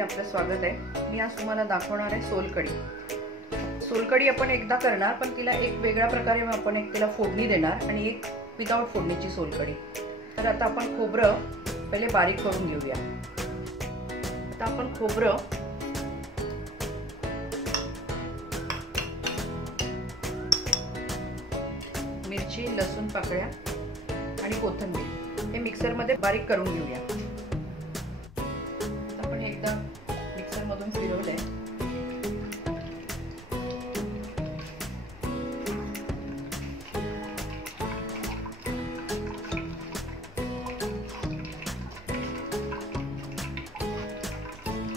मध्ये आपलं स्वागत आहे। मी आज तुम्हाला दाखवणार आहे सोलकढी। सोलकढी आपण एकदा करणार, पण तिला एक वेगळ्या प्रकारे आपण एक तिला फोडणी देणार आणि एक विदाउट फोडणीची सोलकढी। तर आता आपण खोबरं पहिले बारीक करून घेऊया। आता आपण खोबरं मिरची, लसूण पाकळ्या आणि कोथिंबीर हे मिक्सर मध्ये बारीक करून घेऊया। आपण एकदा मिक्सर मधून फिरवले।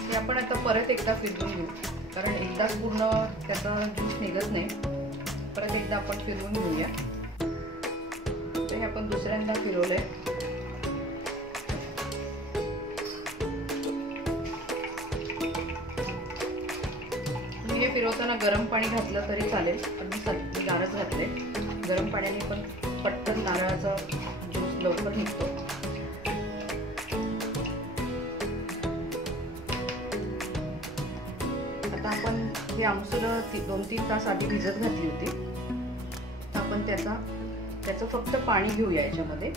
हे आपण आता परत एकदा फिरवून घेऊ, कारण एकदाच पूर्ण त्याचा ज्यूस निघत नाही। परत एकदा आपण फिरवून घेऊया। हे आपण दुसऱ्यांदा फिरवले। हे फिरवताना गरम पाणी घातलं तरी चालेल, पण मी गारच घातले। गरम पाण्याने पण पटकन नारळाचा ज्यूस लवकर निघतो। आता आपण हे आमसूल 2-3 तास आधी भिजत घातली होती। आपण त्याचं फक्त पाणी घेऊया याच्यामध्ये।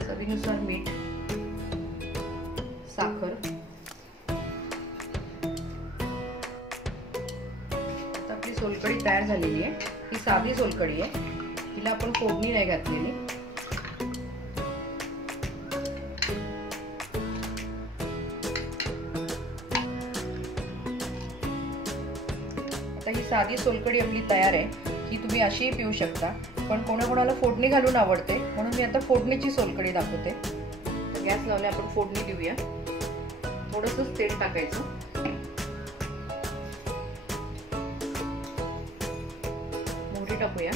चवीनुसार मीठ, साखर। आता आपली सोलकढी तयार झालेली आहे। ही साधी सोलकढी आहे, तिला आपण फोडणी नाही घातलेली। आता ही साधी सोलकढी आपली तयार आहे। ही तुम्ही अशीही पिऊ शकता, पण कोणाकोणाला फोडणी घालून आवडते, म्हणून मी आता फोडणीची सोलकढी दाखवते। गॅस लावले, आपण फोडणी देऊया। थोडंसं तेल टाकायचं। मोहरी टाकूया,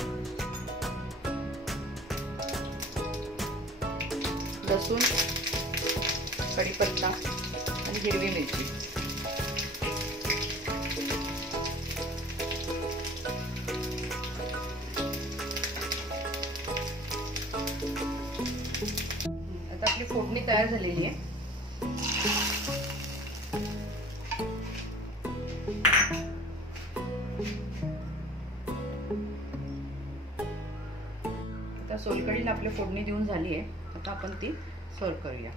लसूण, कढीपत्ता आणि हिरवी मिरची। आता आपली फोडणी तयार झालेली आहे। आता सोलकढीला आपली फोडणी देऊन झाली आहे। आता आपण ती सर्व करूया।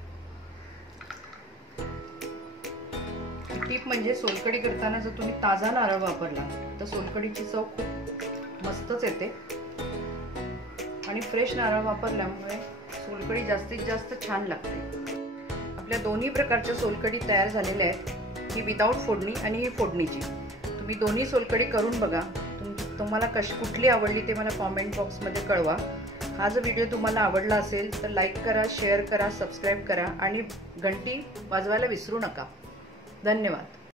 टीप म्हणजे सोलकढी करताना जर तुम्ही ताजा नारळ वापरला तर सोलकढीची चव खूप मस्तच येते, आणि फ्रेश नारळ वापरल्यामुळे सोलकढी जास्तीत जास्त छान लागते। आपल्या दोन्ही प्रकारच्या सोलकढी तयार झालेल्या आहेत, ही विदाउट फोडणी आणि ही फोडणीची। तुम्ही दोन्ही सोलकढी करून बघा। तुम्हाला कुठली आवडली ते मला कॉमेंट बॉक्समध्ये कळवा। हा जर व्हिडिओ तुम्हाला आवडला असेल तर लाईक करा, शेअर करा, सबस्क्राईब करा आणि घंटी वाजवायला विसरू नका। धन्यवाद।